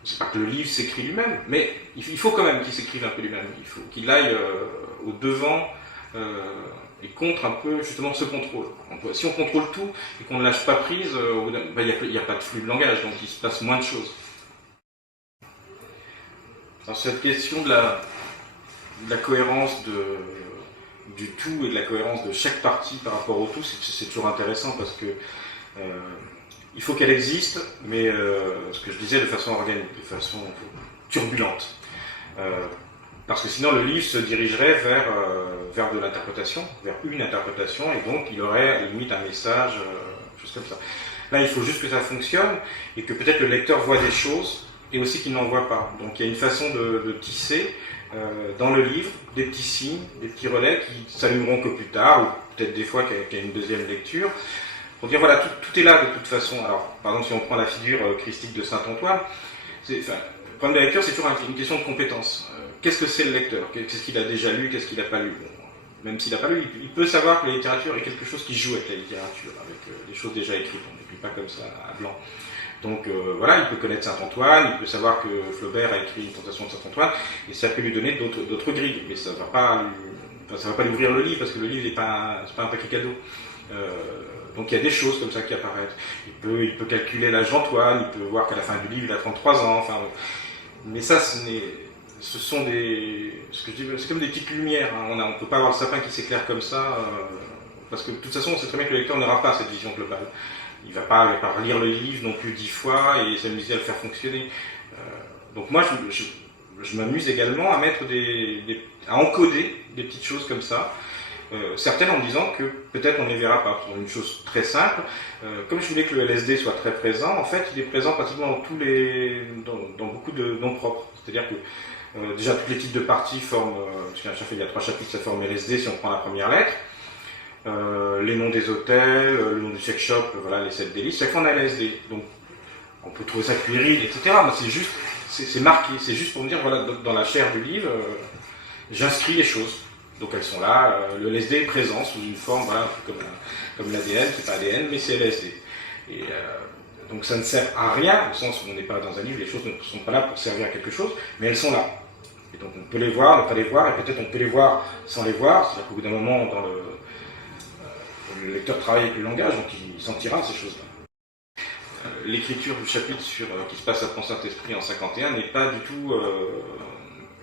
c'est pas que le livre s'écrit lui-même, mais il faut quand même qu'il s'écrive un peu lui-même. Il faut qu'il aille au devant et contre un peu justement ce contrôle. Si on contrôle tout et qu'on ne lâche pas prise, il n'y a pas de flux de langage, donc il se passe moins de choses. Alors, cette question de la cohérence du tout et de la cohérence de chaque partie par rapport au tout, c'est toujours intéressant parce que il faut qu'elle existe, mais ce que je disais de façon organique, de façon turbulente. Parce que sinon le livre se dirigerait vers de l'interprétation, vers une interprétation, et donc il aurait à la limite un message, chose comme ça. Là, il faut juste que ça fonctionne et que peut-être le lecteur voit des choses et aussi qu'il n'en voit pas. Donc il y a une façon de tisser dans le livre des petits signes, des petits relais qui s'allumeront que plus tard, ou peut-être des fois qu'il y a une deuxième lecture, pour dire voilà, tout est là de toute façon. Alors, par exemple, si on prend la figure christique de saint Antoine, le problème de la lecture, c'est toujours une question de compétence. Qu'est-ce que c'est le lecteur? Qu'est-ce qu'il a déjà lu? Qu'est-ce qu'il n'a pas lu? Bon, même s'il n'a pas lu, il peut savoir que la littérature est quelque chose qui joue avec la littérature, avec des choses déjà écrites. On n'écrit pas comme ça à blanc. Donc voilà, il peut connaître Saint-Antoine, il peut savoir que Flaubert a écrit une tentation de Saint-Antoine, et ça peut lui donner d'autres grilles, mais ça ne va pas lui ouvrir le livre, parce que le livre n'est pas un paquet cadeau. Donc il y a des choses comme ça qui apparaissent. Il peut calculer l'âge d'Antoine, il peut voir qu'à la fin du livre il a 33 ans, enfin, mais ça ce sont c'est comme des petites lumières, hein. On ne peut pas avoir le sapin qui s'éclaire comme ça, parce que de toute façon on sait très bien que le lecteur n'aura pas cette vision globale. Il ne va pas relire le livre non plus 10 fois et s'amuser à le faire fonctionner. Donc moi, je m'amuse également à mettre à encoder des petites choses comme ça. Certaines en me disant que peut-être on ne les verra pas. Pour une chose très simple, comme je voulais que le LSD soit très présent, en fait, il est présent pratiquement dans beaucoup de noms propres. C'est-à-dire que déjà tous les titres de parties forment, parce qu'à chaque fois il y a 3 chapitres, ça forme LSD si on prend la première lettre. Les noms des hôtels, le nom du sex shop, voilà, les 7 délices, chaque fois on a LSD. Donc on peut trouver ça puéril, etc. Mais c'est marqué, c'est juste pour me dire, voilà, dans la chair du livre, j'inscris les choses. Donc elles sont là, le LSD est présent sous une forme, voilà, comme l'ADN, c'est pas ADN, mais c'est LSD. Et donc ça ne sert à rien, au sens où on n'est pas dans un livre, les choses ne sont pas là pour servir à quelque chose, mais elles sont là. Et donc on peut les voir, ne pas les voir, et peut-être on peut les voir sans les voir, c'est-à-dire qu'au bout d'un moment, le lecteur travaille avec le langage, donc il sentira ces choses-là. L'écriture du chapitre qui se passe à Pont-Saint-Esprit en 51 n'est pas du tout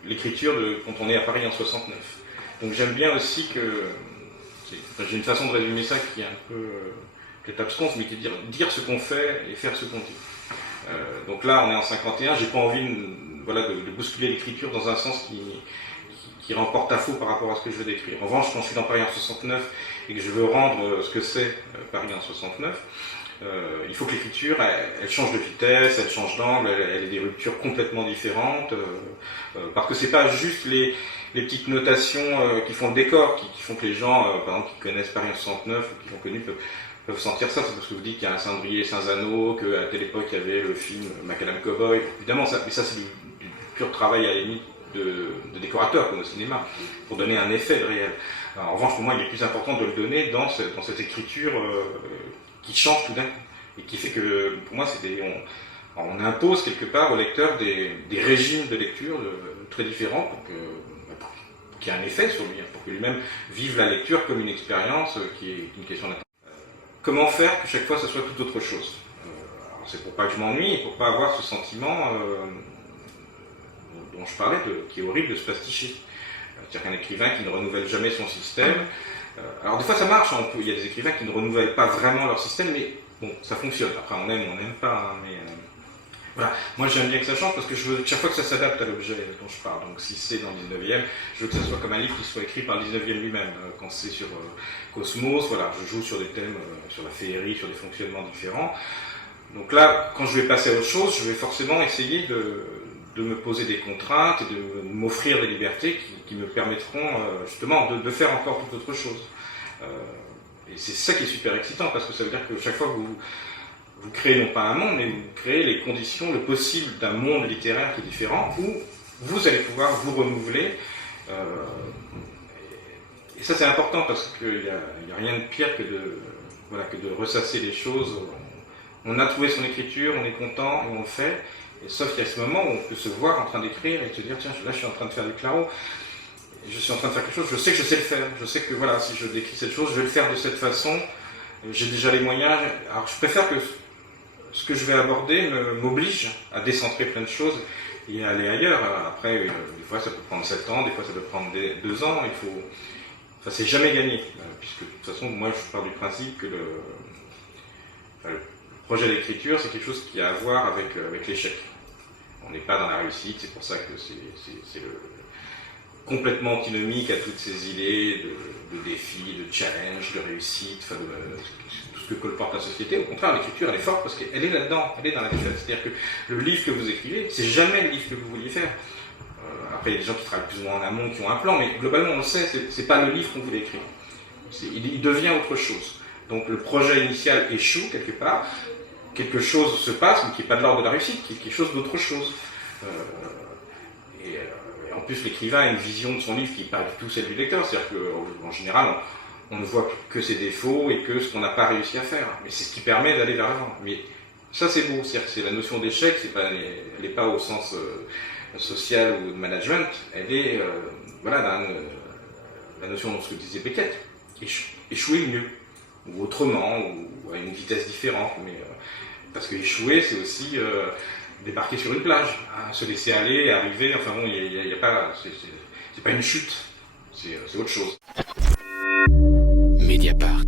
l'écriture quand on est à Paris en 69. Donc j'aime bien aussi j'ai une façon de résumer ça qui est un peu peut-être absconce, mais qui est dire ce qu'on fait et faire ce qu'on dit. Donc là, on est en 51, j'ai pas envie de bousculer l'écriture dans un sens qui remporte à faux par rapport à ce que je veux décrire. En revanche, quand je suis dans Paris en 69 et que je veux rendre ce que c'est Paris en 69, il faut que l'écriture, elle change de vitesse, elle change d'angle, elle ait des ruptures complètement différentes, parce que c'est pas juste les petites notations qui font le décor, qui font que les gens, par exemple, qui connaissent Paris en 69 ou qui l'ont connu, peuvent sentir ça. C'est parce que vous dites qu'il y a un Saint-Brieuc et Saint-Zano, qu'à telle époque il y avait le film Macadam Cowboy. Évidemment, mais ça c'est du pur travail à la limite de décorateur, comme au cinéma, pour donner un effet de réel. Alors, en revanche, pour moi, il est plus important de le donner dans cette écriture qui change tout d'un coup, et qui fait que, pour moi, on impose quelque part au lecteur des régimes de lecture très différents pour qu'il y ait un effet sur lui, pour que lui-même vive la lecture comme une expérience qui est une question d'intérêt. Comment faire que chaque fois ça soit tout autre chose? c'est pour pas que je m'ennuie et pour pas avoir ce sentiment dont je parlais, qui est horrible de se pasticher. C'est-à-dire qu'un écrivain qui ne renouvelle jamais son système. Alors des fois ça marche, hein, il y a des écrivains qui ne renouvellent pas vraiment leur système, mais bon, ça fonctionne. Après on aime ou on n'aime pas, hein, mais voilà. Moi j'aime bien que ça change parce que je veux chaque fois que ça s'adapte à l'objet dont je parle. Donc si c'est dans le 19e, je veux que ça soit comme un livre qui soit écrit par le 19e lui-même. Quand c'est sur Cosmos, voilà, je joue sur des thèmes, sur la féerie, sur des fonctionnements différents. Donc là, quand je vais passer à autre chose, je vais forcément essayer de me poser des contraintes et de m'offrir des libertés qui me permettront justement de faire encore toute autre chose. Et c'est ça qui est super excitant, parce que ça veut dire que chaque fois que vous créez non pas un monde, mais vous créez les conditions, le possible d'un monde littéraire qui est différent, où vous allez pouvoir vous renouveler. Et ça c'est important, parce qu'il n'y a rien de pire que de ressasser les choses. On a trouvé son écriture, on est content, et on le fait. Et sauf qu'il y a ce moment où on peut se voir en train d'écrire et se dire, tiens, là je suis en train de faire du claro, je suis en train de faire quelque chose, je sais que je sais le faire, je sais que voilà, si je décris cette chose, je vais le faire de cette façon, j'ai déjà les moyens. Alors je préfère que ce que je vais aborder m'oblige à décentrer plein de choses et à aller ailleurs. Après, des fois ça peut prendre 7 ans, des fois ça peut prendre 2 ans, enfin c'est jamais gagné, puisque de toute façon, moi je pars du principe que le projet d'écriture, c'est quelque chose qui a à voir avec l'échec. On n'est pas dans la réussite, c'est pour ça que c'est complètement antinomique à toutes ces idées de défis, de challenge, de réussite, enfin tout ce que colporte la société. Au contraire, l'écriture, elle est forte parce qu'elle est là-dedans, elle est dans la défaite. C'est-à-dire que le livre que vous écrivez, c'est jamais le livre que vous vouliez faire. Après, il y a des gens qui travaillent plus ou moins en amont, qui ont un plan, mais globalement, on le sait, c'est pas le livre qu'on voulait écrire. Il devient autre chose. Donc le projet initial échoue quelque part, quelque chose se passe, mais qui n'est pas de l'ordre de la réussite, qui est quelque chose d'autre chose. Et en plus, l'écrivain a une vision de son livre qui n'est pas du tout celle du lecteur. C'est-à-dire qu'en général, on ne voit que ses défauts et que ce qu'on n'a pas réussi à faire. Mais c'est ce qui permet d'aller vers l'avant. Mais ça, c'est beau. C'est la notion d'échec, elle n'est pas au sens social ou de management. Elle est, la notion de ce que disait Beckett. Échouer mieux, ou autrement, ou à une vitesse différente. Mais, parce que échouer, c'est aussi débarquer sur une plage, hein, se laisser aller, arriver, enfin bon, il y a pas, c'est pas une chute, c'est autre chose. Mediapart.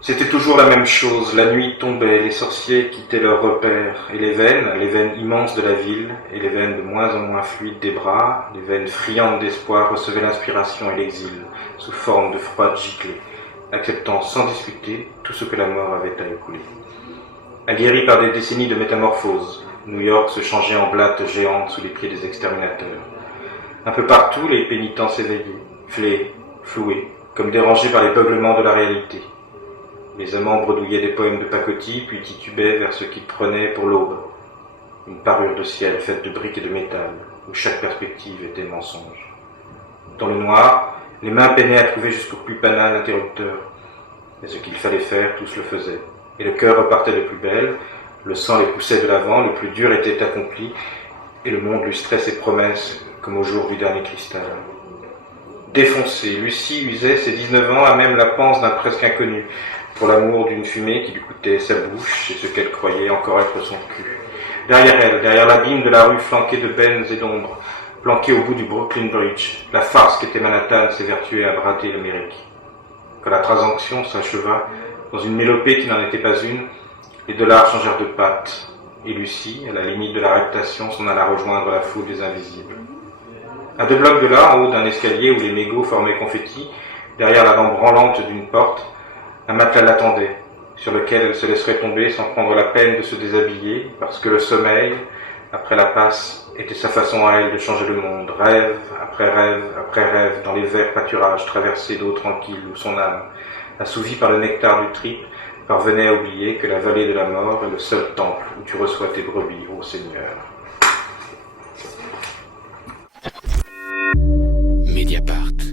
C'était toujours la même chose, la nuit tombait, les sorciers quittaient leurs repères, et les veines immenses de la ville, et les veines de moins en moins fluides des bras, les veines friandes d'espoir recevaient l'inspiration et l'exil, sous forme de froides giclées, acceptant sans discuter tout ce que la mort avait à écouler. Aguerris par des décennies de métamorphose, New York se changeait en blatte géante sous les pieds des exterminateurs. Un peu partout, les pénitents s'éveillaient, fléés, floués, comme dérangés par les beuglements de la réalité. Les amants bredouillaient des poèmes de pacotille, puis titubaient vers ce qu'ils prenaient pour l'aube. Une parure de ciel faite de briques et de métal, où chaque perspective était mensonge. Dans le noir, les mains peinaient à trouver jusqu'au plus banal interrupteur. Mais ce qu'il fallait faire, tous le faisaient. Et le cœur repartait de plus belle, le sang les poussait de l'avant, le plus dur était accompli, et le monde lustrait ses promesses, comme au jour du dernier cristal. Défoncée, Lucie usait ses 19 ans à même la panse d'un presque inconnu, pour l'amour d'une fumée qui lui coûtait sa bouche et ce qu'elle croyait encore être son cul. Derrière elle, derrière l'abîme de la rue flanquée de bennes et d'ombres, planquée au bout du Brooklyn Bridge, la farce qu'était Manhattan s'évertuait à brader l'Amérique. Quand la transaction s'acheva, dans une mélopée qui n'en était pas une, les dollars changèrent de patte, et Lucie, à la limite de la réputation, s'en alla rejoindre la foule des invisibles. À 2 blocs de là, en haut d'un escalier où les mégots formaient confettis, derrière la lampe branlante d'une porte, un matelas l'attendait, sur lequel elle se laisserait tomber sans prendre la peine de se déshabiller, parce que le sommeil, après la passe, était sa façon à elle de changer le monde, rêve après rêve, dans les verts pâturages traversés d'eau tranquille où son âme, assouvie par le nectar du trip, parvenait à oublier que la vallée de la mort est le seul temple où tu reçois tes brebis, ô Seigneur. Mediapart.